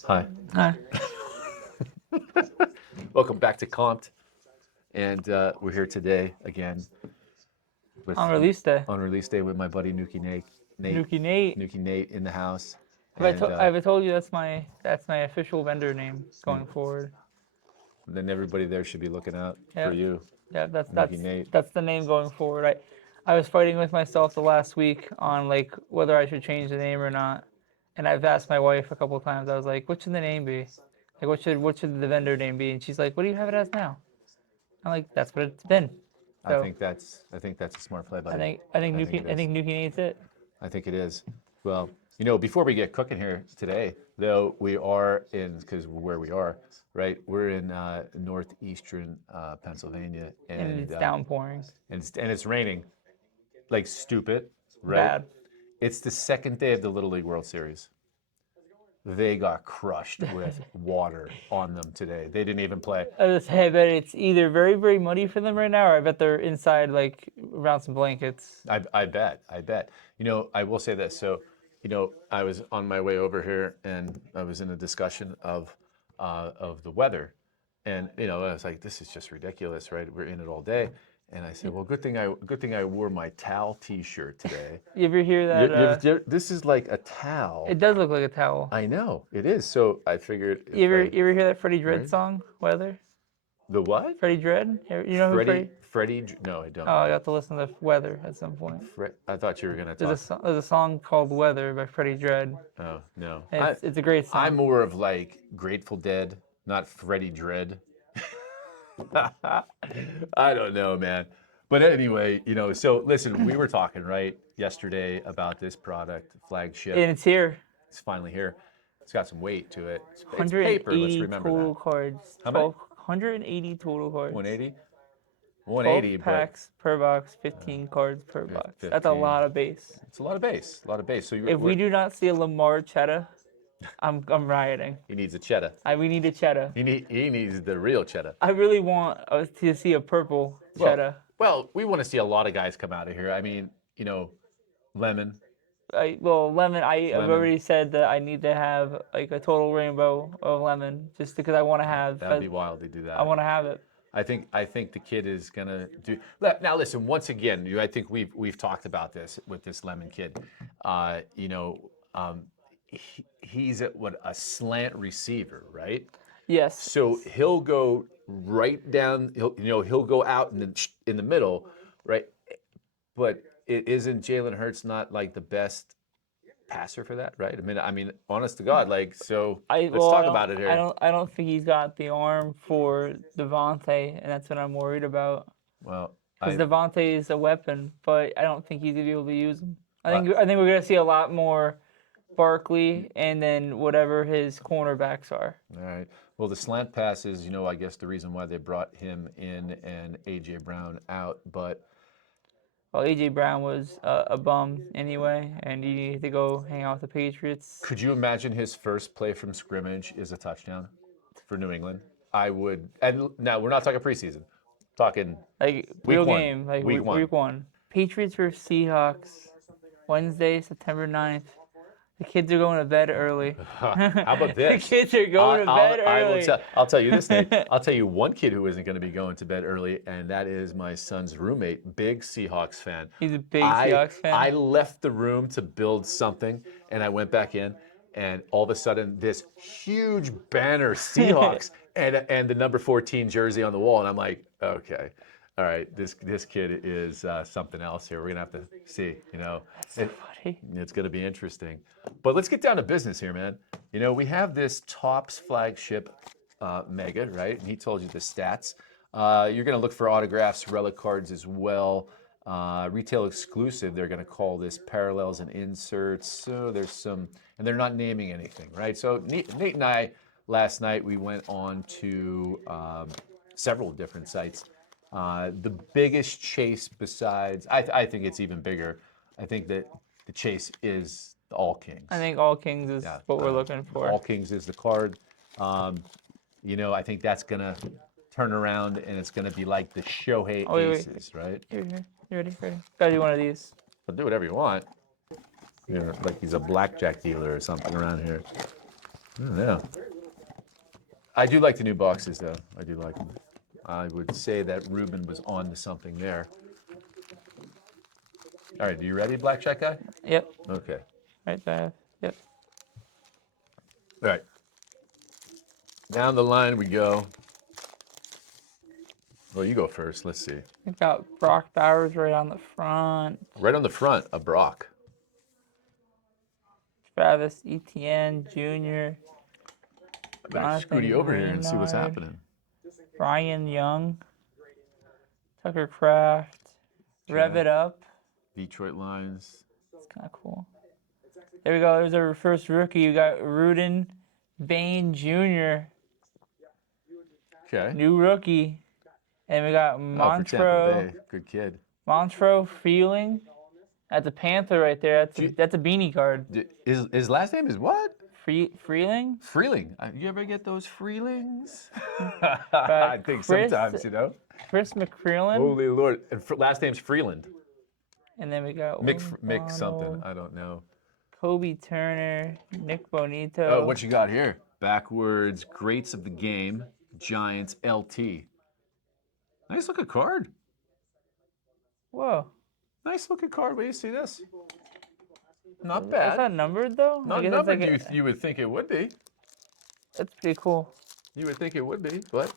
Hi. Hi. Welcome back to Comped. And we're here today again with On release day. on release day with my buddy NukeyNate. NukeyNate. NukeyNate in the house. Have And I told you that's my official vendor name going forward? then everybody there should be looking out Yeah. for you. Yeah, NukeyNate. that's the name going forward. I was fighting with myself the last week on like whether I should change the name or not. And I've asked my wife a couple of times. I was like, what should the name be? Like what should the vendor name be? And she's like, what do you have it as now? I'm like, that's what it's been. So I think that's a smart play, buddy. I think it is. NukeyNate's it. I think it is. Well, before we get cooking here today, though, we are in, because where we are, right? We're in northeastern Pennsylvania, And it's downpouring. and it's raining like stupid, right? Bad. It's the second day of the Little League World Series. They got crushed with water on them today. They didn't even play. I just say, I bet it's either very, very muddy for them right now, or I bet they're inside, like, around some blankets. I bet. I will say this. So, I was on my way over here, and I was in a discussion of the weather, and I was like, this is just ridiculous, right? We're in it all day, and I said, well, good thing I wore my towel T-shirt today. You ever hear that? This is like a towel. It does look like a towel. I know it is. So I figured. You ever hear that Freddie Dredd song, Weather? The what? Freddie Dredd? You know who Freddie? No, I don't. Oh, I got to listen to Weather at some point. I thought you were gonna talk. There's a song called Weather by Freddie Dredd. Oh no. It's a great song. I'm more of like Grateful Dead, not Freddie Dredd. I don't know, man. But anyway, so listen, we were talking right yesterday about this product, Flagship. And it's here. It's finally here. It's got some weight to it. It's 180 paper. Let's remember total that. cards. How many? 180 total cards. 180. 12 180, packs per box, 15 cards per box. 15. That's a lot of base. It's a lot of base. A lot of base. So if we do not see a Lamar cheddar, I'm rioting. He needs a cheddar. We need a cheddar. He needs the real cheddar. I really want us to see a purple cheddar. Well, we want to see a lot of guys come out of here. I mean, Lemon. Lemon. I've already said that I need to have like a total rainbow of lemon, just because I want to have. That'd be wild to do that. I want to have it. I think the kid is gonna do. Now listen, once again, I think we've talked about this with this Lemon kid. He's a slant receiver, right? Yes. So he'll go right down. He'll go out in the middle, right? But isn't Jalen Hurts not like the best passer for that, right? I mean, honest to God, let's talk about it here. I don't think he's got the arm for Devontae, and that's what I'm worried about. Well, because Devontae is a weapon, but I don't think he's gonna be able to use him. I think we're gonna see a lot more Barkley, and then whatever his cornerbacks are. All right. Well, the slant passes, I guess the reason why they brought him in and A.J. Brown out, but. Well, A.J. Brown was a bum anyway, and he needed to go hang out with the Patriots. Could you imagine his first play from scrimmage is a touchdown for New England? I would. And now we're not talking preseason. Talking like real game, like week one. Patriots versus Seahawks, Wednesday, September 9th. The kids are going to bed early. How about this? The kids are going to bed early. I'll tell you this, Nate. I'll tell you one kid who isn't going to be going to bed early, and that is my son's roommate, big Seahawks fan. He's a big Seahawks fan. I left the room to build something, and I went back in, and all of a sudden, this huge banner, Seahawks, and the number 14 jersey on the wall, and I'm like, okay. All right, this kid is something else here. We're gonna have to see. That's so funny. It's gonna be interesting. But let's get down to business here, man. We have this Topps Flagship Mega, right? And he told you the stats. You're gonna look for autographs, relic cards as well. Retail exclusive. They're gonna call this parallels and inserts. So there's some, and they're not naming anything, right? So Nate and I last night we went on to several different sites. The biggest chase besides, I think it's even bigger. I think that the chase is the All Kings. I think All Kings is what we're looking for. All Kings is the card. I think that's going to turn around and it's going to be like the Shohei Aces, right? Here. You ready? Gotta do one of these. But do whatever you want. Like he's a blackjack dealer or something around here. Yeah. I do like the new boxes, though. I do like them. I would say that Ruben was on to something there. All right, are you ready, Blackjack guy? Yep. Okay. Right there. Yep. All right. Down the line we go. Well, you go first. Let's see. We got Brock Bowers right on the front. Right on the front, a Brock. Travis Etienne Jr. I better Jonathan scoot you over here and see what's Greenard. happening. Brian Young. Tucker Kraft. Rev It Up. Detroit Lions. It's kind of cool. There we go. There's our first rookie. You got Rudin Bain Jr. Okay. New rookie. And we got Oh, for Tampa Bay. Good kid. Montreal Feeling. That's a Panther right there. That's a beanie card. His last name is what? Freeling? Freeling. You ever get those Freelings? I think sometimes, you know. Chris McFreeland. Holy Lord. And last name's Freeland. And then we got Mick something. I don't know. Kobe Turner. Nick Bonito. Oh, what you got here? Backwards. Greats of the Game. Giants. LT. Nice looking card. Whoa. Nice looking card. Wait, you see this? Not Is bad. that numbered though? Not I guess numbered. it's like You would think it would be. that's pretty cool. You would think it would be, but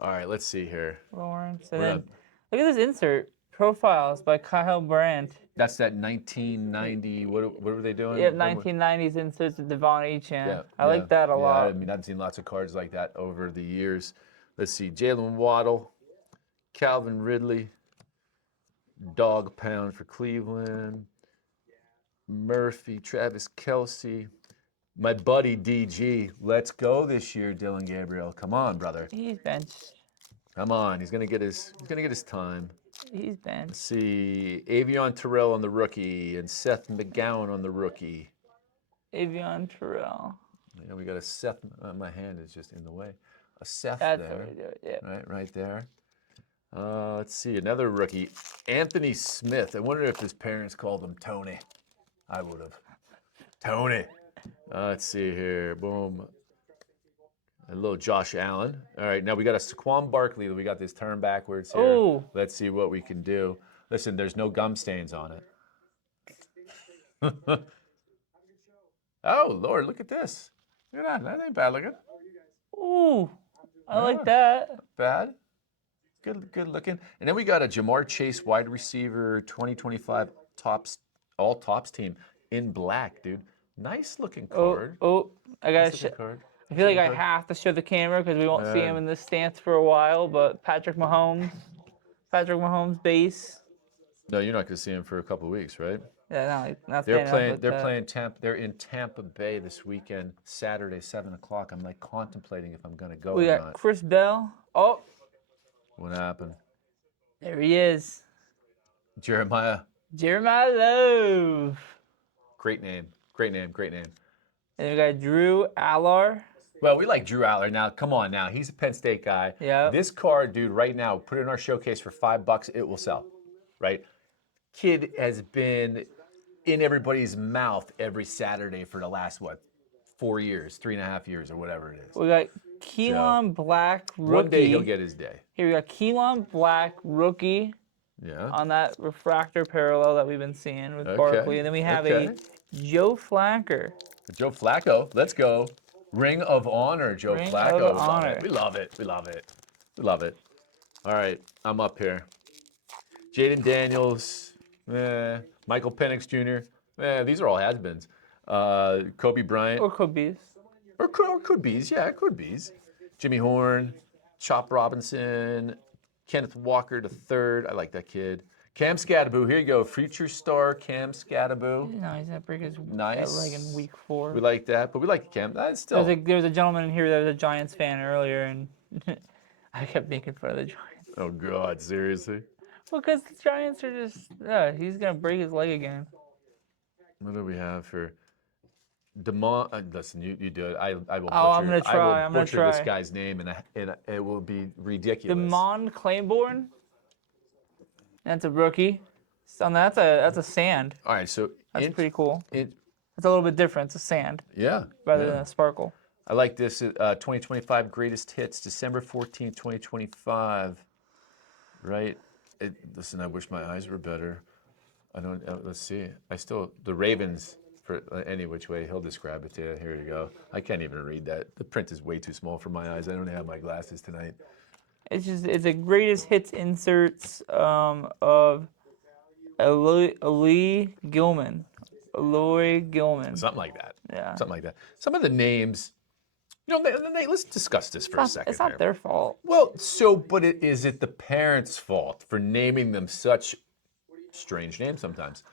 all right. Let's see here. Lawrence. And then look at this insert. Profiles by Kyle Brandt. That's that 1990. What were they doing? Yeah, 1990s inserts with Devon Achan. Yeah, I like that a lot. I mean, I've seen lots of cards like that over the years. Let's see. Jalen Waddle, Calvin Ridley, Dog Pound for Cleveland, Murphy, Travis Kelce, my buddy DG. Let's go this year, Dylan Gabriel. Come on, brother. He's benched. Come on. He's gonna get his time. He's benched. Let's see. Avion Terrell on the rookie and Seth McGowan on the rookie. Avion Terrell. Yeah, we got a Seth. My hand is just in the way. A Seth That's there. how we do it. Yeah. Right there. Let's see, another rookie, Anthony Smith. I wonder if his parents called him Tony. I would have. Tony. Let's see here. Boom. A little Josh Allen. All right, now we got a Saquon Barkley. We got this turn backwards here. Ooh. Let's see what we can do. Listen, there's no gum stains on it. Oh, Lord, look at this. Look at that. That ain't bad looking. Ooh. I like that. Bad. Good looking. And then we got a Jamar Chase wide receiver 2025 all tops team in black, dude. Nice looking card. I got Nice looking card. I feel like I have to show the camera because we won't see him in this stance for a while, but Patrick Mahomes base. No, you're not going to see him for a couple of weeks, right? Yeah, no, not They're standing playing. up with They're that. playing Tampa. They're in Tampa Bay this weekend, Saturday, 7 o'clock. I'm like contemplating if I'm going to go We or got not. Chris Bell. Oh, What happened? there he is. Jeremiah. Jeremiah Love. Great name. Great name. Great name. And we got Drew Allar. Well, we like Drew Aller. Now, come on now. He's a Penn State guy. Yeah. This card, dude, right now, put it in our showcase for $5. It will sell, right? Kid has been in everybody's mouth every Saturday for the last, 4 years, 3.5 years, or whatever it is. We got Keelan Black rookie. One day he'll get his day. Here we got Keelan Black rookie Yeah. on that refractor parallel that we've been seeing with Barkley. And then we have a Joe Flacco. Joe Flacco. Let's go. Ring of Honor, Joe Ring Flacco. of Honor. We love it. We love it. We love it. All right, I'm up here. Jaden Daniels, Michael Penix Jr. These are all has-beens. Kobe Bryant. Or could be. Or could be's. Yeah, it could be's. Jimmy Horn, Chop Robinson, Kenneth Walker III. I like that kid. Cam Scattaboo. Here you go. Future star Cam Scattaboo. No, he's gonna break his Nice. leg in week 4. We like that, but we like Cam. That's still. There was a gentleman in here that was a Giants fan earlier, and I kept making fun of the Giants. Oh God, seriously? Well, because the Giants are just, he's gonna break his leg again. What do we have for Demont? Listen, you do it. I will butcher. I'm gonna try. I will I'm gonna butcher this try. guy's name, and it will be ridiculous. Demond Claiborne. That's a rookie. So that's a sand. All right, so That's pretty cool. It's a little bit different. It's a sand Yeah. rather yeah. than a sparkle. I like this 2025 greatest hits, December 14th, 2025. Right? Listen, I wish my eyes were better. I don't, let's see. The Ravens, for any which way, he'll describe it to you. Here you go. I can't even read that. The print is way too small for my eyes. I don't have my glasses tonight. It's a greatest hits inserts of Eloy Gilman. Something like that. Yeah. Something like that. Some of the names, let's discuss this for a second. It's not their fault. Well, but is it the parents' fault for naming them such strange names sometimes?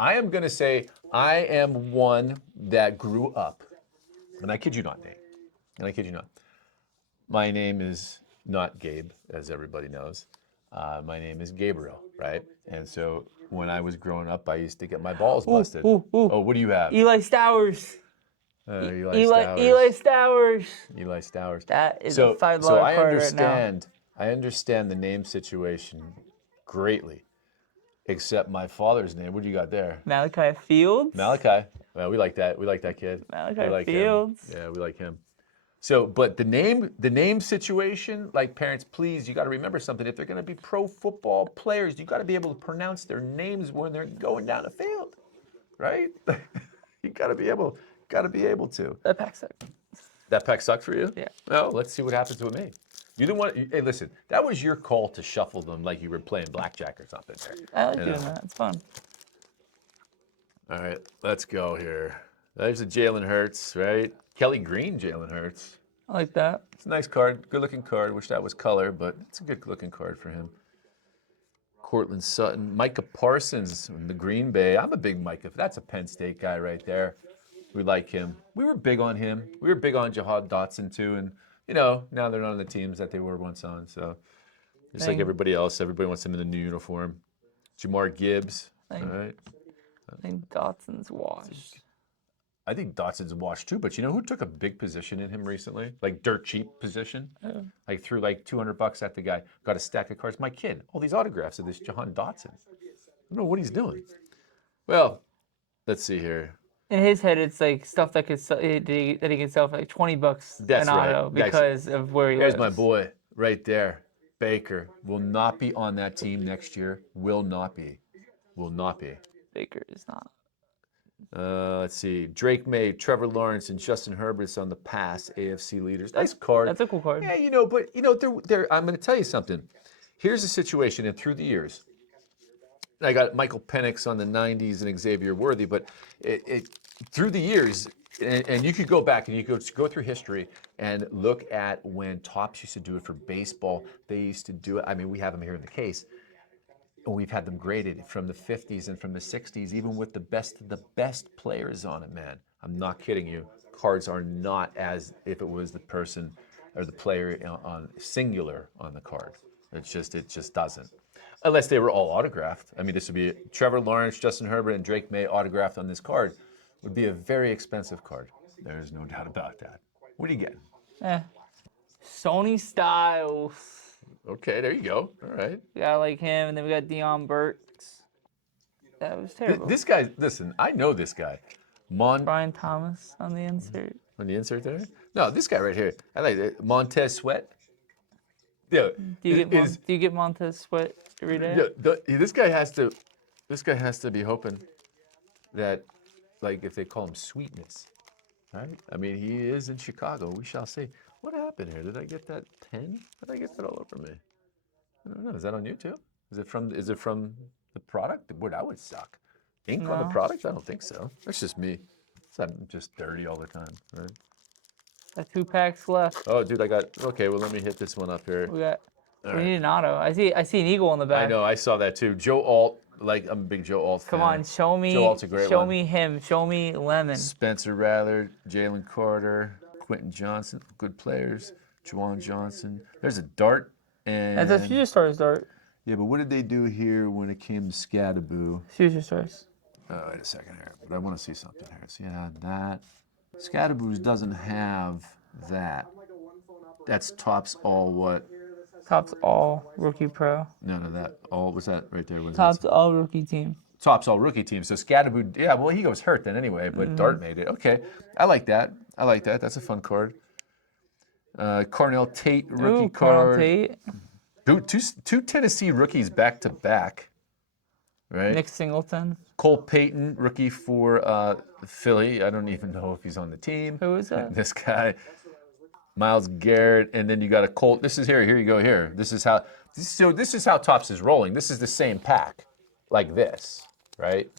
I am going to say I am one that grew up, and I kid you not, Nate, and I kid you not. My name is not Gabe, as everybody knows. My name is Gabriel, right? And so when I was growing up, I used to get my balls busted. Ooh. Oh, what do you have? Eli Stowers. Eli Stowers. Eli Stowers. That is a $5 card right now. I understand the name situation greatly, except my father's name. What do you got there? Malachi Fields. Malachi. Well, we like that. We like that kid. Malachi like Fields. Him. Yeah, we like him. So, but the name situation, like parents, please, you got to remember something. If they're going to be pro football players, you got to be able to pronounce their names when they're going down the field, right? You got to be able to. That pack sucked. That pack sucked for you? Yeah. Well, let's see what happens with me. You didn't want. Hey, listen, that was your call to shuffle them like you were playing blackjack or something. I like doing that. It's fun. All right, let's go here. There's a Jalen Hurts, right? Kelly Green, Jalen Hurts. I like that. It's a nice card, good-looking card. Wish that was color, but it's a good-looking card for him. Cortland Sutton, Micah Parsons in the Green Bay. I'm a big Micah. That's a Penn State guy right there. We like him. We were big on him. We were big on Jahad Dotson too, and now they're not on the teams that they were once on. So just like everybody else, everybody wants him in the new uniform. Jamar Gibbs. All right. I think Dotson's washed. I think Dotson's washed too, but you know who took a big position in him recently? Like dirt cheap position? Yeah. Like threw like $200 at the guy, got a stack of cards. My kid, all these autographs of this Jahan Dotson. I don't know what he's doing. Well, let's see here. In his head, it's like stuff that he can sell for like $20 That's an right. auto because of where he There's lives. my boy right there. Baker will not be on that team next year. Will not be. Baker is not. Let's see. Drake May, Trevor Lawrence, and Justin Herbert's on the pass AFC leaders. Nice card. That's a cool card. Yeah, but I'm going to tell you something. Here's the situation, and through the years, I got Michael Penix on the 90s and Xavier Worthy, but through the years, and you could go back and you could go through history and look at when Topps used to do it for baseball. They used to do it. I mean, we have them here in the case. And we've had them graded from the 50s and from the 60s, even with the best players on it, man. I'm not kidding you. Cards are not as if it was the person or the player on singular on the card. It just doesn't. Unless they were all autographed. I mean, this would be Trevor Lawrence, Justin Herbert, and Drake May autographed on this card. Would be a very expensive card. There's no doubt about that. What are you getting? Sony Styles. Okay, there you go. All right. We got like him, and then we got Deion Burks. That was terrible. This guy, listen, I know this guy. Brian Thomas on the insert. On the insert there? No, this guy right here. I like it. Montez Sweat. Yeah. Do you get Montez Sweat every day? Yeah. This guy has to be hoping that, like, if they call him Sweetness, right? I mean, he is in Chicago. We shall see. What happened here? Did I get that pen? Did I get that all over me? I don't know. Is that on you too? Is it from the product? Boy, that would suck. Ink on the product? I don't think so. That's just me. I'm just dirty all the time, right? Got 2 packs left. Oh, dude, okay, well, let me hit this one up here. We need an auto. I see an eagle on the back. I know, I saw that too. Joe Alt, like, I'm a big Joe Alt fan. Come on, show me. Joe Alt's a great show one. me him. Show me Lemon. Spencer Rattler, Jalen Carter, Quentin Johnson, good players. Juwan Johnson. There's a dart. And That's a Future Stars dart. Yeah, but what did they do here when it came to Scadaboo? Future Stars. Oh, wait a second here. But I want to see something here. See, that. Scadaboo's doesn't have that. That's Topps All what? Topps All Rookie Pro. No, that. All, what's that right there? Topps All Rookie Team. Topps all rookie team. So Scadaboo, yeah, well, he was hurt then anyway, but Dart made it. Okay, I like that. I like that. That's a fun card. Cornell Tate rookie Ooh, Cornell card. Tate. Two Tennessee rookies back to back. Right. Nick Singleton. Cole Payton, rookie for Philly. I don't even know if he's on the team. Who is that? This guy, Myles Garrett, and then you got a Colt. This is here. Here you go. Here. This is how. This is how Topps is rolling. This is the same pack, like this, right?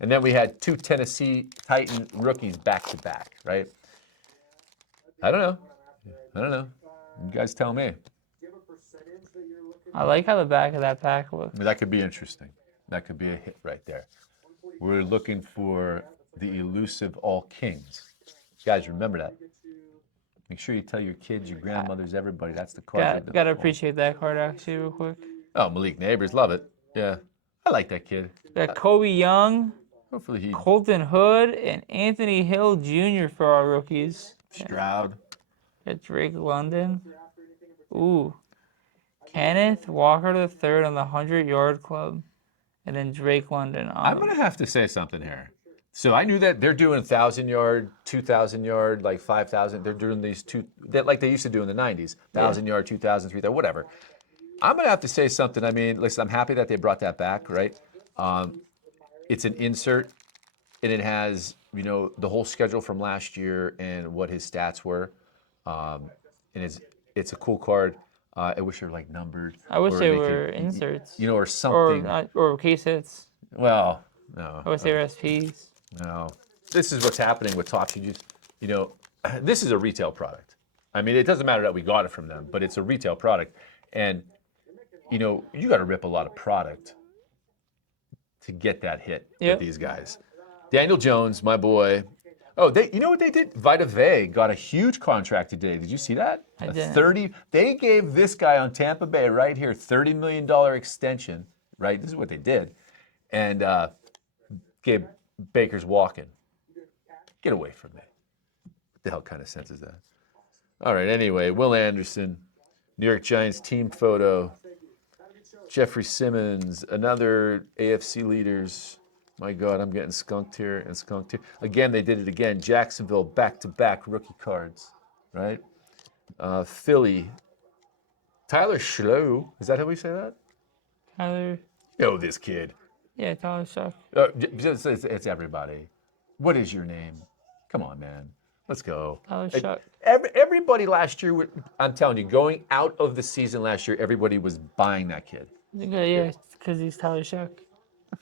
And then we had two Tennessee Titan rookies back to back, right? I don't know. You guys tell me. I like how the back of that pack looks. I mean, that could be interesting. That could be a hit right there. We're looking for the elusive All Kings. Guys, remember that. Make sure you tell your kids, your grandmothers, everybody. That's the card. Gotta appreciate that card actually real quick. Oh, Malik Neighbors, love it. Yeah, I like that kid. We got Kobe Young, Hopefully he. Colton Hood, and Anthony Hill Jr. for our rookies. Stroud. Got Drake London. Ooh. Kenneth Walker III on the 100-yard club. And then Drake London on. I'm gonna have to say something here. So I knew that they're doing 1,000-yard, 2,000-yard, like 5,000. They're doing these like they used to do in the 90s, 1,000-yard, 2,000, 3,000, whatever. I'm gonna have to say something. I mean, listen, I'm happy that they brought that back, right? It's an insert, and it has the whole schedule from last year and what his stats were, and it's a cool card. I wish they were like numbered. I wish or they could, were inserts. or something. Or case hits. Well, no. I wish they were SPs. No. This is what's happening with Topps. This is a retail product. I mean, it doesn't matter that we got it from them, but it's a retail product. And, you got to rip a lot of product to get that hit with these guys. Daniel Jones, my boy. Oh, you know what they did? Vita Vea got a huge contract today. Did you see that? I didn't. They gave this guy on Tampa Bay right here, $30 million extension, right? This is what they did. And Gabe Baker's walking. Get away from me. What the hell kind of sense is that? All right, anyway, Will Anderson, New York Giants team photo. Jeffrey Simmons, another AFC leaders. My God, I'm getting skunked here and skunked here. Again, they did it again. Jacksonville, back-to-back rookie cards, right? Philly, Tyler Schlow. Is that how we say that? Tyler. You know this kid. Yeah, Tyler Shuck. It's everybody. What is your name? Come on, man. Let's go. Tyler Shuck. Everybody last year, I'm telling you, going out of the season last year, everybody was buying that kid. Yeah, because he's Tyler Shuck.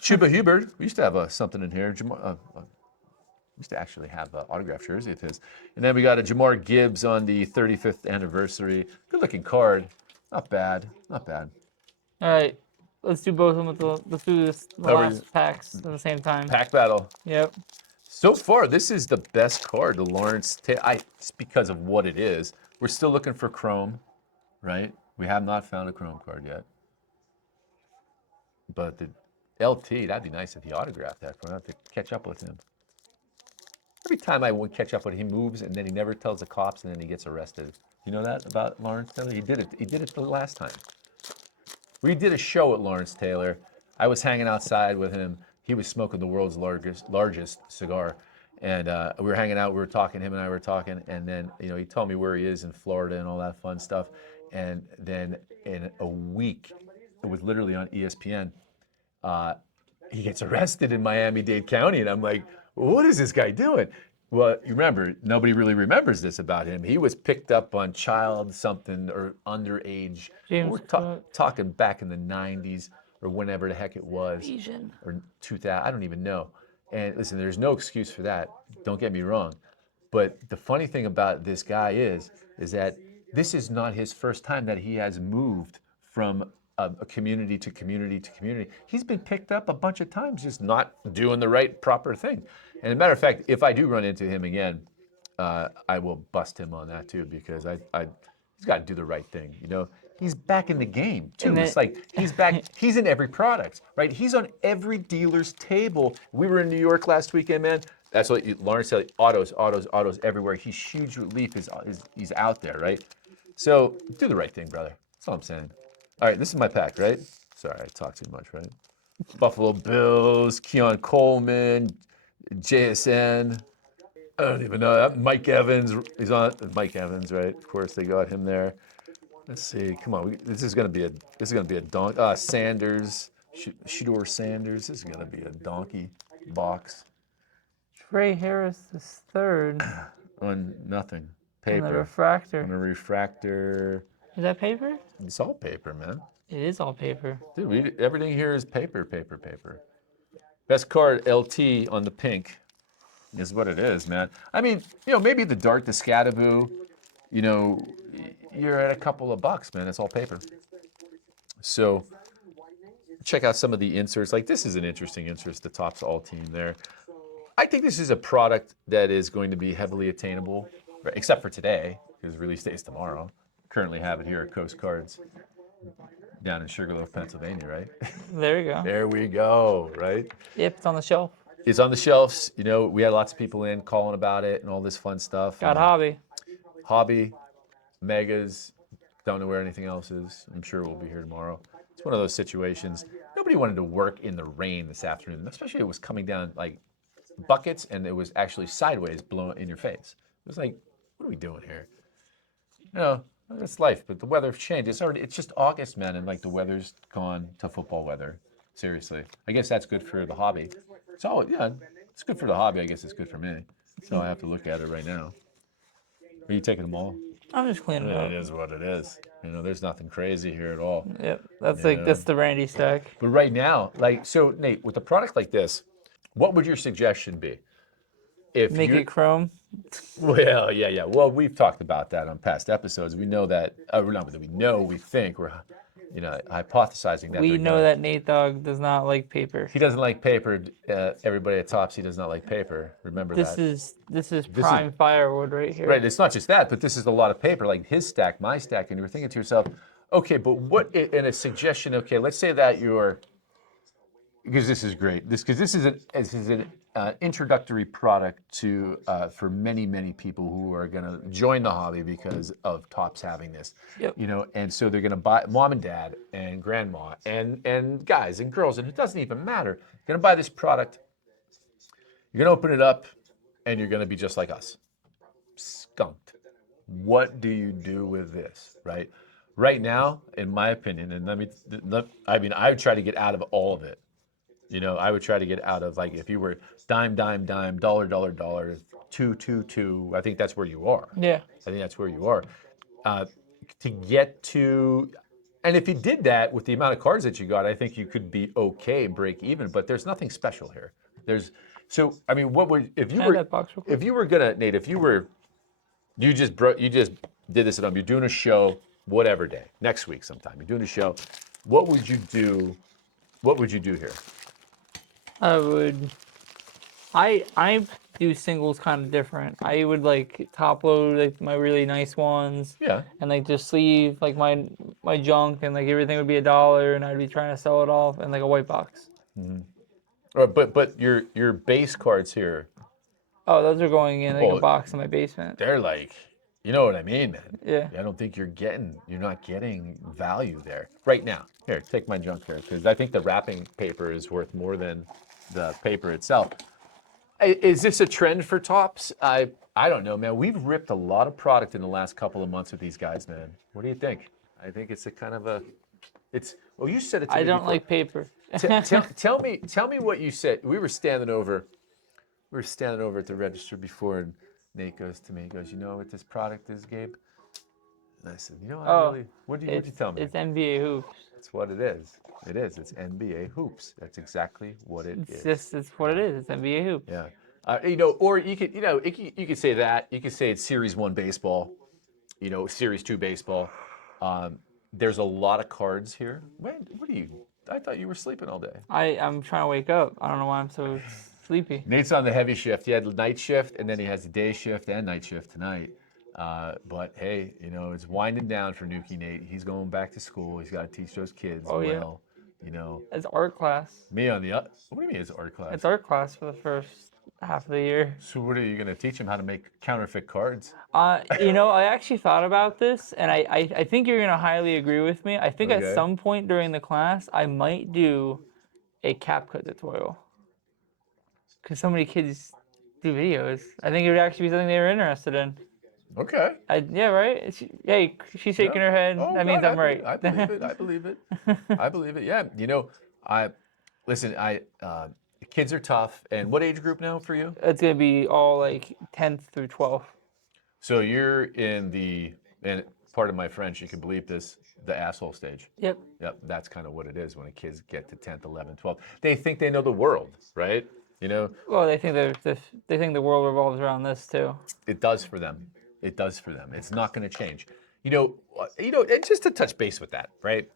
Chuba Hubbard. We used to have something in here. We used to actually have an autographed jersey of his. And then we got a Jamar Gibbs on the 35th anniversary. Good-looking card. Not bad. Not bad. All right. Let's do both of them. Let's do the last packs at the same time. Pack battle. Yep. So far, this is the best card, the Lawrence Taylor. It's because of what it is. We're still looking for Chrome, right? We have not found a Chrome card yet. But the LT, that'd be nice if he autographed that. We'll have to catch up with him. Every time I would catch up with him, he moves and then he never tells the cops and then he gets arrested. You know that about Lawrence Taylor? He did it the last time. We did a show at Lawrence Taylor. I was hanging outside with him. He was smoking the world's largest cigar. And we were hanging out, we were talking, him and I were talking, and then he told me where he is in Florida and all that fun stuff. And then in a week, it was literally on ESPN, he gets arrested in Miami-Dade County, and I'm like, what is this guy doing? Well, you remember, nobody really remembers this about him. He was picked up on child something or underage. We're talking back in the 90s or whenever the heck it was. Asian. Or 2000, I don't even know. And listen, there's no excuse for that. Don't get me wrong. But the funny thing about this guy is that this is not his first time that he has moved from a community to community to community. He's been picked up a bunch of times, just not doing the right, proper thing. And as a matter of fact, if I do run into him again, I will bust him on that too, because he's got to do the right thing. He's back in the game too. It's like he's back. He's in every product, right? He's on every dealer's table. We were in New York last weekend, man. That's what Lawrence said. Autos everywhere. He's huge relief. He's out there, right? So do the right thing, brother. That's all I'm saying. All right, this is my pack, right? Sorry, I talk too much, right? Buffalo Bills, Keon Coleman, JSN. I don't even know that. Mike Evans. He's on Mike Evans, right? Of course, they got him there. Let's see. Come on. This is gonna be a donkey. Sanders. Shador Sanders. This is gonna be a donkey box Trey Harris is third on nothing. on the Paper. On refractor. a refractor. Is that paper? It's all paper, man. It is all paper. Dude, everything here is paper, paper, paper. Best card, LT on the pink, is what it is, man. I mean, maybe the Dart, the Scadaboo, you're at a couple of bucks, man. It's all paper. So check out some of the inserts. Like, this is an interesting insert, the Topps All Team there. I think this is a product that is going to be heavily attainable, right, except for today, because release day is tomorrow. Currently have it here at Coast Cards down in Sugarloaf, Pennsylvania, right? There you go. There we go, right? Yep, it's on the shelf. It's on the shelves. We had lots of people in calling about it and all this fun stuff. Got hobby. Hobby, Megas, don't know where anything else is. I'm sure we'll be here tomorrow. It's one of those situations. Nobody wanted to work in the rain this afternoon, especially it was coming down like buckets and it was actually sideways blowing in your face. It was like, what are we doing here? It's life, but the weather changed. It's just August, man, and like the weather's gone to football weather. Seriously. I guess that's good for the hobby. So, yeah, it's good for the hobby. I guess it's good for me. So I have to look at it right now. Are you taking them all? I'm just cleaning it up. It is what it is. There's nothing crazy here at all. Yep, that's the Randy stack. But right now, so Nate, with a product like this, what would your suggestion be? Make it chrome. Well, yeah. Well, we've talked about that on past episodes. We know that, we think, we're hypothesizing that. We know that Nate Dogg does not like paper. He doesn't like paper. Everybody at Topps, he does not like paper. Remember that. This is prime firewood right here. Right, it's not just that, but this is a lot of paper, like his stack, my stack, and you're thinking to yourself, okay, but what, in a suggestion, okay, let's say that because this is great, this is an introductory product for many, many people who are going to join the hobby because of Topps having this. Yep. And so they're going to buy, mom and dad and grandma and guys and girls, and it doesn't even matter. You're going to buy this product, you're going to open it up, and you're going to be just like us, skunked. What do you do with this, right? Right now, in my opinion, and I would try to get out of all of it. I would try to get out of, like, if you were dime, dollar, two. I think that's where you are. Yeah. I think that's where you are. To get to, and if you did that with the amount of cards that you got, I think you could be okay, break even. But there's nothing special here. What would if you were gonna, Nate? You just did this at home. You're doing a show, whatever day, next week sometime. You're doing a show. What would you do? What would you do here? I do singles kind of different. I would like top load like my really nice ones. Yeah. And like just leave like my junk and like everything would be $1 and I'd be trying to sell it off in like a white box. Mm-hmm. But your base cards here. Oh, those are going in like a box in my basement. They're like, you know what I mean, man? Yeah. I don't think you're not getting value there right now. Here, take my junk here, because I think the wrapping paper is worth more than the paper itself. Is this a trend for Topps? I don't know, man. We've ripped a lot of product in the last couple of months with these guys, man. What do you think? I think it's well, you said it to me I don't before. like paper. Tell me what you said. We were standing over at the register before, and Nate goes to me, he goes, you know what this product is, Gabe? And I said, what did you tell me? It's NBA hoops. That's what it is. It is. It's NBA hoops. That's exactly what it is. It's what it is. It's NBA hoops. Yeah. Or you could say that. You could say it's Series 1 baseball, Series 2 baseball. There's a lot of cards here. I thought you were sleeping all day. I'm trying to wake up. I don't know why I'm so sleepy. Nate's on the heavy shift. He had night shift, and then he has the day shift and night shift tonight. But hey, it's winding down for NukeyNate. He's going back to school. He's got to teach those kids well. It's art class. Me on the what do you mean it's art class? It's art class for the first half of the year. So what are you going to teach him how to make counterfeit cards? I actually thought about this, and I think you're going to highly agree with me. I think at some point during the class, I might do a CapCut tutorial. Because so many kids do videos. I think it would actually be something they were interested in. Okay. Yeah, right? She's shaking her head. Oh, That means God, I'm right. I believe it. I believe it. I believe it. Yeah. Listen. Kids are tough. And what age group now for you? It's going to be all like 10th through 12th. So you're and part of my French, you can bleep this, the asshole stage. Yep. Yep. That's kind of what it is when kids get to 10th, 11th, 12th. They think they know the world, right? Well, they think they think the world revolves around this too. It does for them. It does for them. It's not going to change. And just to touch base with that, right?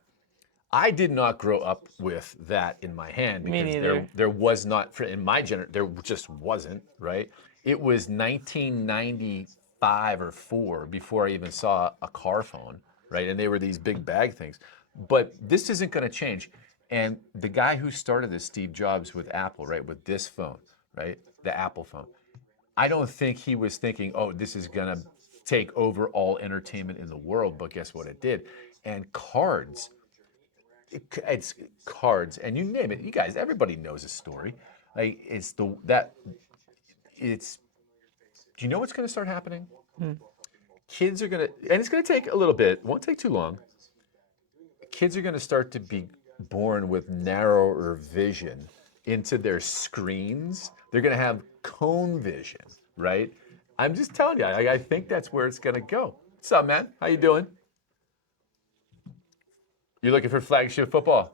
I did not grow up with that in my hand Me because neither. there was not in my generation. There just wasn't, right? It was 1995 or 4 before I even saw a car phone, right? And they were these big bag things. But this isn't going to change. And the guy who started this, Steve Jobs, with Apple, right, with this phone, right, the Apple phone, I don't think he was thinking, oh, this is going to take over all entertainment in the world. But guess what it did? And cards. It's cards, and you name it. You guys, everybody knows a story. Like do you know what's going to start happening? Kids are going to, and it's going to take a little bit. It won't take too long. Kids are going to start to be born with narrower vision into their screens. They're going to have cone vision, right? I'm just telling you. I think that's where it's going to go. What's up, man? How you doing? You're looking for Flagship Football.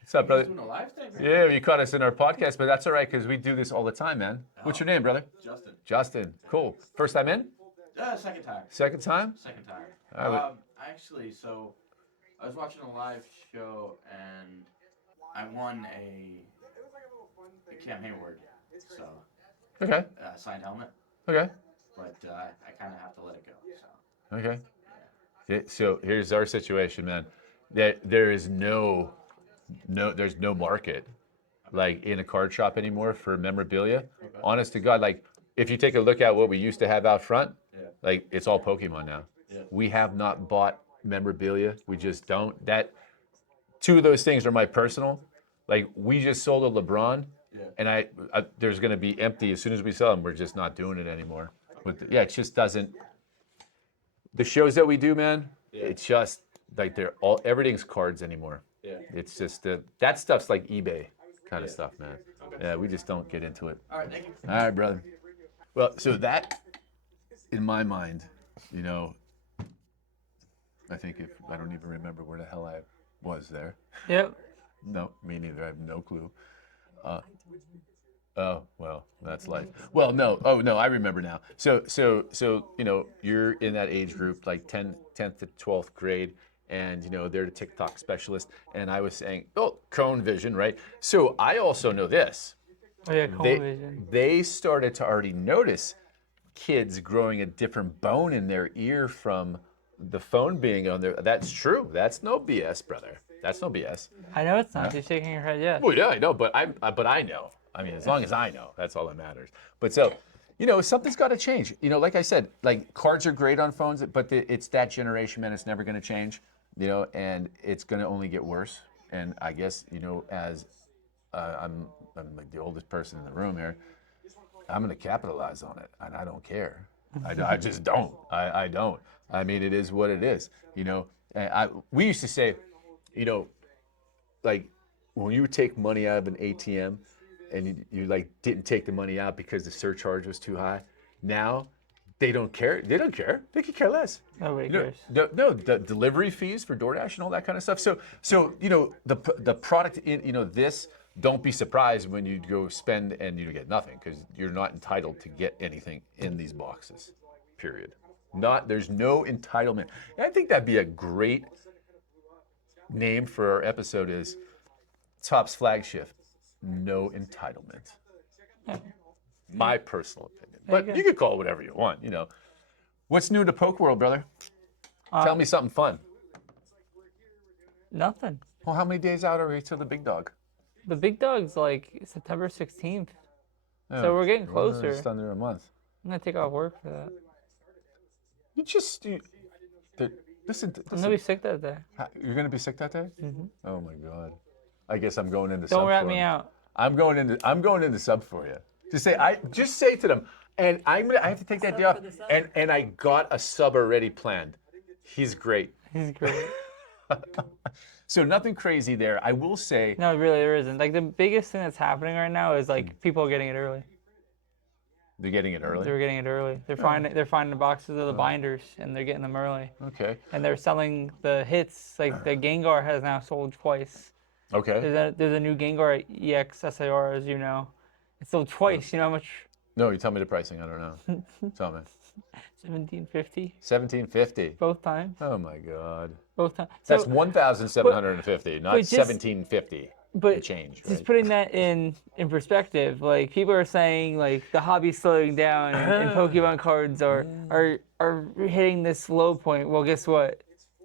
What's up, brother? Doing a live thing? Yeah, you caught us in our podcast, but that's all right because we do this all the time, man. What's your name, brother? Justin. Justin. Cool. First time in? Second time. Second time? Second time. All right. Actually, so I was watching a live show and I won a Cam Hayward, so Okay. signed helmet, Okay. but I kind of have to let it go. So Okay. Yeah, so here's our situation, man. There is there's no market like in a card shop anymore for memorabilia. Okay. Honest to God, like if you take a look at what we used to have out front, Yeah. like it's all Pokemon now. Yeah. We have not bought memorabilia. We just don't. Two of those things are my personal. Like we just sold a LeBron, Yeah. and there's going to be empty as soon as we sell them. We're just not doing it anymore. It just doesn't. The shows that we do, man, it's just like everything's cards anymore. Yeah. It's just that stuff's like eBay kind of stuff, man. Yeah, we just don't get into it. all right, thank you. All right, brother. Well, so that, in my mind, I think I don't even remember where the hell I was there. Yep. No, me neither. I have no clue. Oh, well, that's life. Well, no. Oh, no, I remember now. So you're in that age group, like 10th to 12th grade, and, they're the TikTok specialist. And I was saying, oh, cone vision, right? So I also know this. Oh yeah, cone vision. They started to already notice kids growing a different bone in their ear from the phone being on there. That's true. That's no BS, brother. That's no BS. I know it's not. She's shaking her head. Yeah. Well, yeah, I know, but I know. I mean, as long as I know, that's all that matters. But so, something's got to change. Like I said, like cards are great on phones, but it's that generation, man. It's never going to change. And it's going to only get worse. And I guess, as I'm like the oldest person in the room here, I'm going to capitalize on it, and I don't care. I just don't. I don't. I mean, it is what it is. We used to say, like when you would take money out of an ATM and you like didn't take the money out because the surcharge was too high. Now they don't care. They don't care. They could care less. Nobody cares. The delivery fees for DoorDash and all that kind of stuff. So the product in this. Don't be surprised when you go spend and you get nothing because you're not entitled to get anything in these boxes. Period. There's no entitlement. And I think that'd be a great name for our episode is Topps Flagship. No entitlement. My personal opinion. But you could call it whatever you want, What's new in the poke world, brother? Tell me something fun. Nothing. Well, how many days out are we till the big dog? The big dog's like September 16th. Yeah, So we're getting closer. Just under a month. I'm going to take off work for that. Listen. I'm going to be sick that day. You're going to be sick that day? Mm-hmm. Oh, my God. I guess I'm going into sub. Don't rat for me him. out. I'm going into sub for you. Just say to them, and I have to take that day off. And I got a sub already planned. He's great. He's great. So nothing crazy there. I will say. No, really, there isn't. Like the biggest thing that's happening right now is like people are getting it early. They're getting it early. They're getting it early. They're finding the boxes of the binders and they're getting them early. Okay. And they're selling the hits. Like the Gengar has now sold twice. Okay. There's a new Gengar EX SAR, as you know. It's sold twice. You know how much? No, you tell me the pricing. I don't know. Tell me. $17.50. $17.50. Both times. Oh my God. Both times. That's $1,750, not but just- $1,750. But change, just right? putting that in perspective, like people are saying, like the hobby's slowing down and Pokemon cards are hitting this low point. Well, guess what?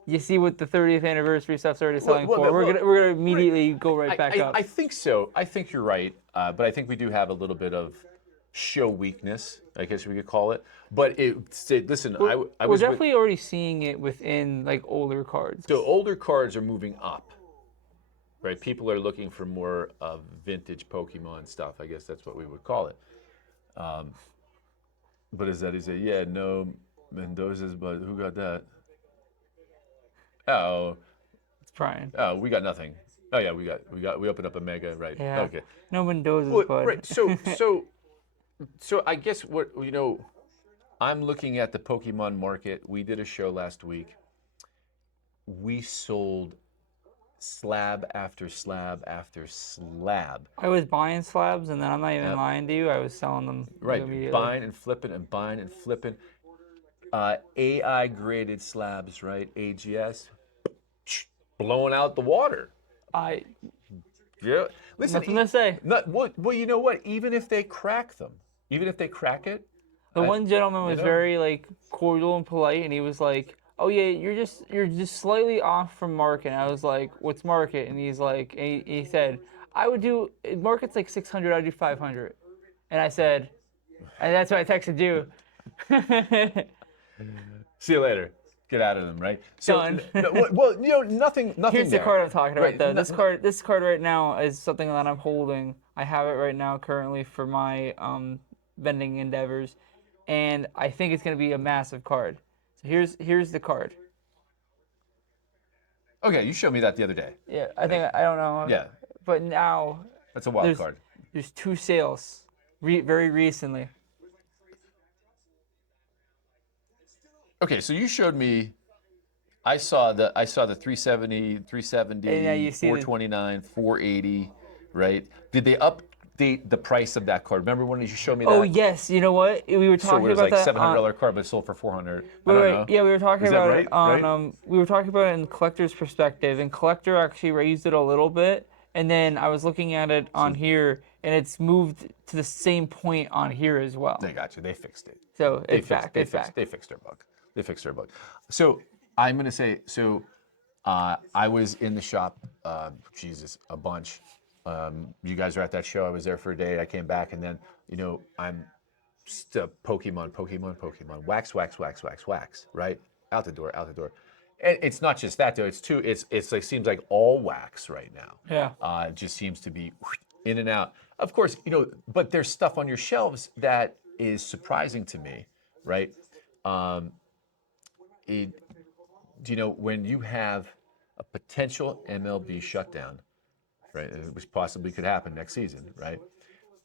You see what the 30th anniversary stuff's already selling for. We're gonna immediately go right back up. I think so. I think you're right. But I think we do have a little bit of show weakness, I guess we could call it. But listen, I We're was definitely already seeing it within like older cards. so older cards are moving up. Right, people are looking for more vintage Pokemon stuff. I guess that's what we would call it. But is that? Yeah, no Mendoza's, but who got that? Oh, It's Brian. oh, we got nothing. Oh yeah, we opened up a mega, right? Yeah. Okay. No Mendoza's, Well, bud. right. So I guess what I'm looking at the Pokemon market. We did a show last week. We sold slab after slab after slab. I was buying slabs, and then I'm not even lying to you. I was selling them Right, immediately. buying and flipping and buying and flipping. AI graded slabs, right? AGS, blowing out the water. Yeah. Listen, Nothing to say. well, you know what? Even if they crack them, even if they crack it, The one gentleman was know. very like cordial and polite, and he was like, "Oh yeah, you're just slightly off from market." And I was like, "What's market?" And he's like, he said, "I would do market's like 600. I'd do 500." And I said, and that's why I texted you. see you later. Get out of them, right? So, Done. well, nothing. Here's the there. card I'm talking about, Right, though. This card right now is something that I'm holding. I have it right now currently for my vending endeavors, and I think it's going to be a massive card. So here's the card. Okay, you showed me that the other day. Yeah, I don't know. Yeah, But now that's a wild There's- card. there's two sales very recently. Okay, so you showed me. I saw the 370, 370, And yeah, you see the- 429, 480, right? Did they update the price of that card? Remember when you showed me that? Oh yes, you know what? We were So talking it was about like that. $700 card, but it sold for 400. I Wait, don't wait, know. yeah, we were talking Is that about right? it on Right? we were talking about it in the collector's perspective, and collector actually raised it a little bit, and then I was looking at it on here, and it's moved to the same point on here as well. They got you. They fixed it. So They it's back. It's back. They fixed their bug. They fixed their bug. So I'm gonna say I was in the shop. Jesus, a bunch. You guys were at that show. I was there for a day. I came back, and then I'm still Pokemon, wax, right? Out the door. And it's not just that though. It's like seems like all wax right now. Yeah. It just seems to be in and out. Of course, but there's stuff on your shelves that is surprising to me, right? When you have a potential MLB shutdown, right, which possibly could happen next season, right?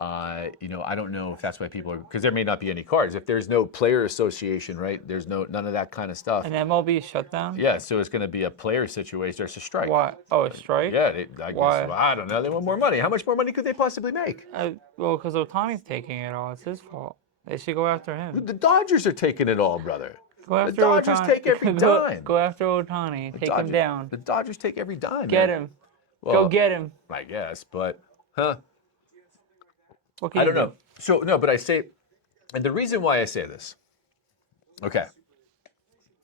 I don't know if that's why people are, because there may not be any cards. If there's no player association, right, there's none of that kind of stuff. An MLB shutdown? Yeah, so it's going to be a player situation. There's a strike. Why? Oh, a strike? Yeah, I guess. Why? Well, I don't know. They want more money. How much more money could they possibly make? Well, because Otani's taking it all. It's his fault. They should go after him. The Dodgers are taking it all, brother. Go after The Dodgers Ohtani. take every dime. Go after Otani. Take him down. The Dodgers take every dime. Get man. him. Well, Go get him. I guess, but What can I you don't know. So no, but I say, and the reason why I say this. Okay,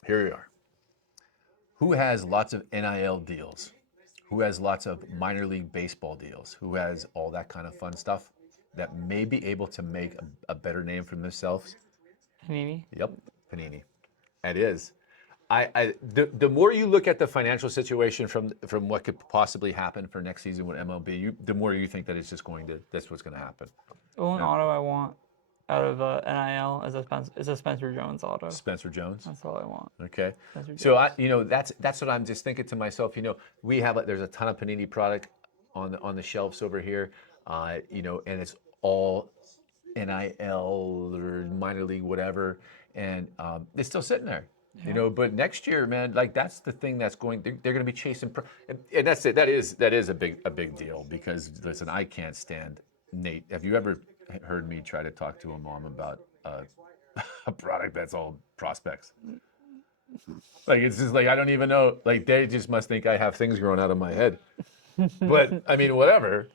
here we are. Who has lots of NIL deals? Who has lots of minor league baseball deals? Who has all that kind of fun stuff that may be able to make a better name for themselves? Panini? Yep, Panini. It is. The more you look at the financial situation from what could possibly happen for next season with MLB, the more you think that that's what's going to happen. The only auto I want out of NIL is a Spencer Jones auto. Spencer Jones. That's all I want. Okay. Spencer So Jones. that's what I'm just thinking to myself. There's a ton of Panini product on the shelves over here. And it's all NIL or minor league whatever, and it's still sitting there. Yeah. But next year, man, like that's the thing that's going. They're going to be chasing, and that's it. That is a big deal because listen, I can't stand Nate. Have you ever heard me try to talk to a mom about a product that's all prospects? Like it's just like I don't even know. Like they just must think I have things growing out of my head. But I mean, whatever.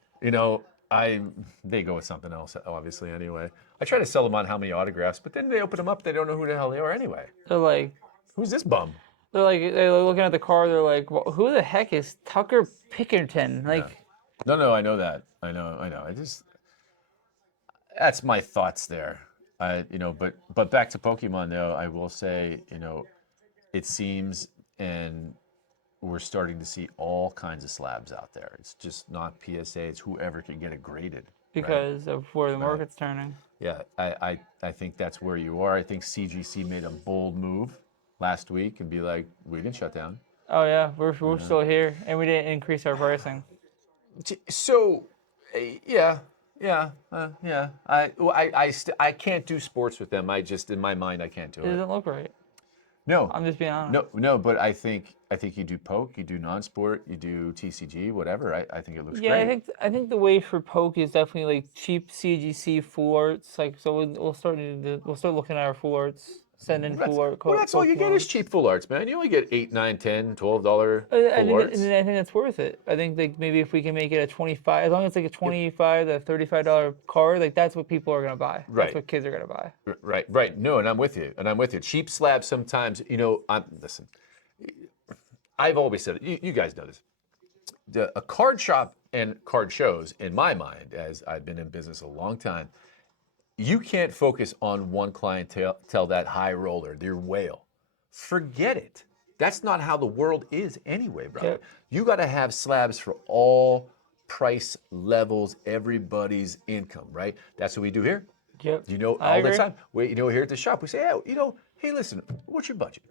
They go with something else, obviously. Anyway, I try to sell them on how many autographs, but then they open them up. They don't know who the hell they are anyway. They're like, Who's this bum? they're looking at the card. They're like, well, who the heck is Tucker Pickerton? Like, No, I know that. I know. That's my thoughts there. But back to Pokemon though, I will say, it seems, and we're starting to see all kinds of slabs out there. It's just not PSA. It's whoever can get it graded. because of where the market's turning. Yeah, I think that's where you are. I think CGC made a bold move last week and be like, we didn't shut down. Oh yeah, we're still here, and we didn't increase our pricing. So, yeah. I can't do sports with them. I just, in my mind, I can't do It it. doesn't look right. No, I'm just being honest. no. But I think you do poke, you do non-sport, you do TCG, whatever. I think it looks Yeah, great. I think the way for poke is definitely like cheap CGC full arts. Like so, we'll start looking at our full arts. Send in full art. Well, that's all you get is cheap full arts, man. You only get $8, $9, $10, $12 full arts. I think that's worth it. I think like maybe if we can make it a 25, as long as it's like a 25 to $35 card, like that's what people are gonna buy. Right. That's what kids are gonna buy. Right. No, and I'm with you. Cheap slabs sometimes, listen, I've always said it. You guys know this. A card shop and card shows, in my mind, as I've been in business a long time, you can't focus on one clientele, that high roller, their whale. Forget it. That's not how the world is anyway, brother. Yep. You got to have slabs for all price levels, everybody's income, right? That's what we do here. Yep. All the agree. time. Here at the shop, we say, hey, listen, what's your budget?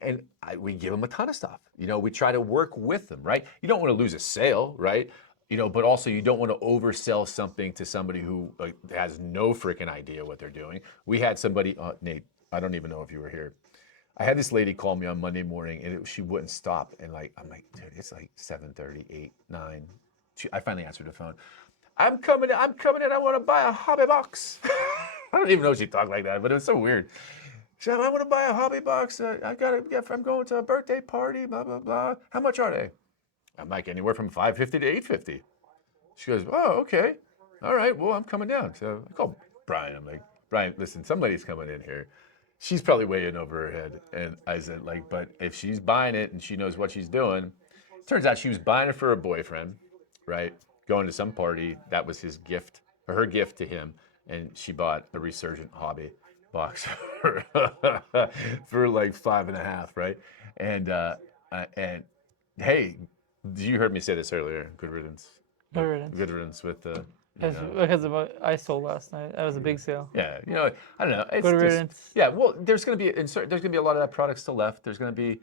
And we give them a ton of stuff. We try to work with them, right? You don't want to lose a sale, right? But also you don't want to oversell something to somebody who has no freaking idea what they're doing. We had somebody, Nate, I don't even know if you were here. I had this lady call me on Monday morning, and she wouldn't stop. And I'm like, dude, it's like 7:30, 8, 9. I finally answered the phone. I'm coming in. I want to buy a hobby box. I don't even know if she talked like that, but it was so weird. She said, I want to buy a hobby box. I'm going to a birthday party, blah, blah, blah. How much are they? I'm like, anywhere from $550 to $850. She goes, oh, okay. All right, well, I'm coming down. So I called Brian. I'm like, Brian, listen, somebody's coming in here. She's probably way in over her head. And I said, but if she's buying it and she knows what she's doing, turns out she was buying it for her boyfriend, right? Going to some party. That was his gift, or her gift to him. And she bought a Resurgent hobby box for like $5.50, right? And hey, you heard me say this earlier. Good riddance. Good riddance. Good riddance with the. Because of what I sold last night. That was a big sale. Yeah, I don't know. It's Good just, riddance. yeah, well, there's gonna be a lot of that product still left. There's gonna be,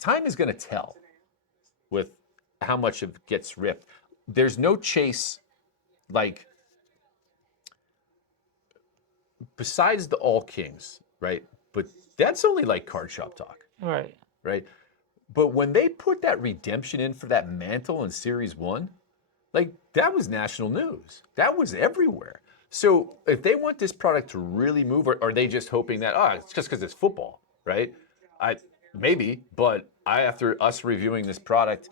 time is gonna tell with how much it gets ripped. There's no chase, like, besides the All Kings, right? But that's only like card shop talk, Right. right? But when they put that redemption in for that mantle in Series 1, like, that was national news. That was everywhere. So if they want this product to really move, or are they just hoping that, it's just because it's football, right? Maybe, but after us reviewing this product,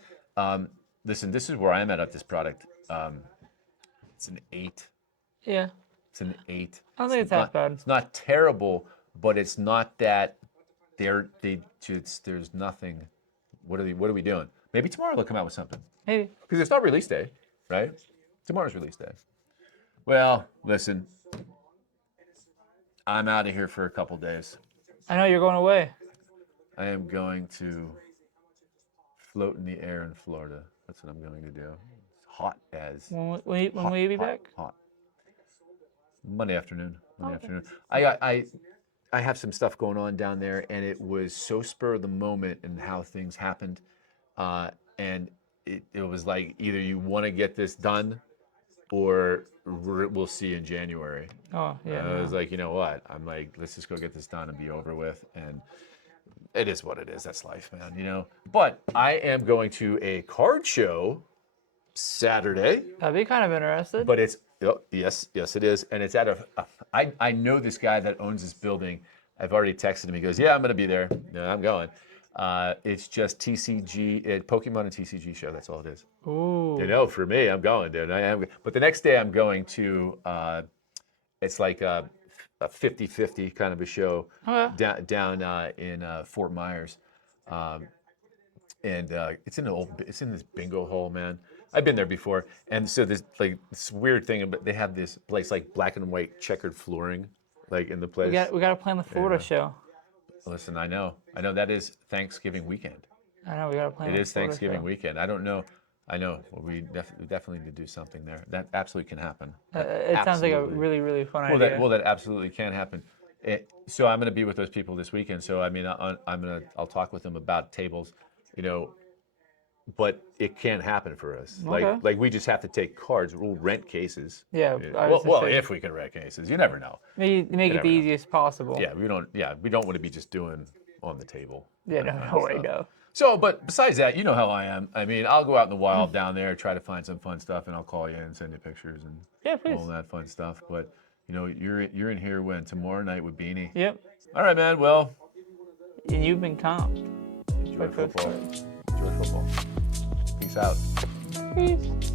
listen, this is where I'm at this product. It's an 8. Yeah. It's an 8. I don't think it's that bad. It's not terrible, but it's not that there's nothing. What are we doing? Maybe tomorrow they'll come out with something. Maybe. Because it's not release day, right? Tomorrow's release day. Well, listen, I'm out of here for a couple days. I know you're going away. I am going to float in the air in Florida. That's what I'm going to do. It's hot as. When will you be hot, back? Hot. Monday afternoon. Monday Okay. afternoon. I have some stuff going on down there, and it was so spur of the moment and how things happened, and it was like either you want to get this done, or we'll see you in January. Oh yeah. I was No. like, you know what? I'm like, let's just go get this done and be over with. And it is what it is. That's life, man. You know. But I am going to a card show Saturday. I'd be kind of interested. But it's yes, it is, and it's at I know this guy that owns this building. I've already texted him. He goes, "Yeah, I'm going to be there. Yeah, I'm going." It's just TCG, Pokemon and TCG show. That's all it is. Ooh. You know, for me, I'm going, dude. I am. But the next day, I'm going to. It's like a 50-50 kind of a show Okay. down in Fort Myers, and it's in this bingo hall, man. I've been there before, and so this weird thing, but they have this place like black and white checkered flooring, like in the place. We got to plan the Florida show. Listen, I know that is Thanksgiving weekend. I know we got to plan. It the is Florida Thanksgiving show. weekend. I don't know. I know. Well, we definitely need to do something there. That absolutely can happen. It sounds like a Absolutely. really, really fun Well, idea. that absolutely can happen. So I'm going to be with those people this weekend. So I mean, I'll talk with them about tables, you know, but it can happen for us. Okay. Like we just have to take cards. We'll rent cases. Yeah, I was Well, gonna say, if we can rent cases, you never know. make it the never know. easiest possible. Yeah, we don't want to be just doing on the table. Yeah, that kind of no way, stuff. no. So, but besides that, you know how I am. I mean, I'll go out in the wild down there, try to find some fun stuff, and I'll call you and send you pictures and Yeah, please. all that fun stuff. But you know, you're in here when tomorrow night with Beanie. Yep. All right, man. Well, And you've been comped. enjoy By Coach football. Cards. Enjoy football. Peace out. Peace.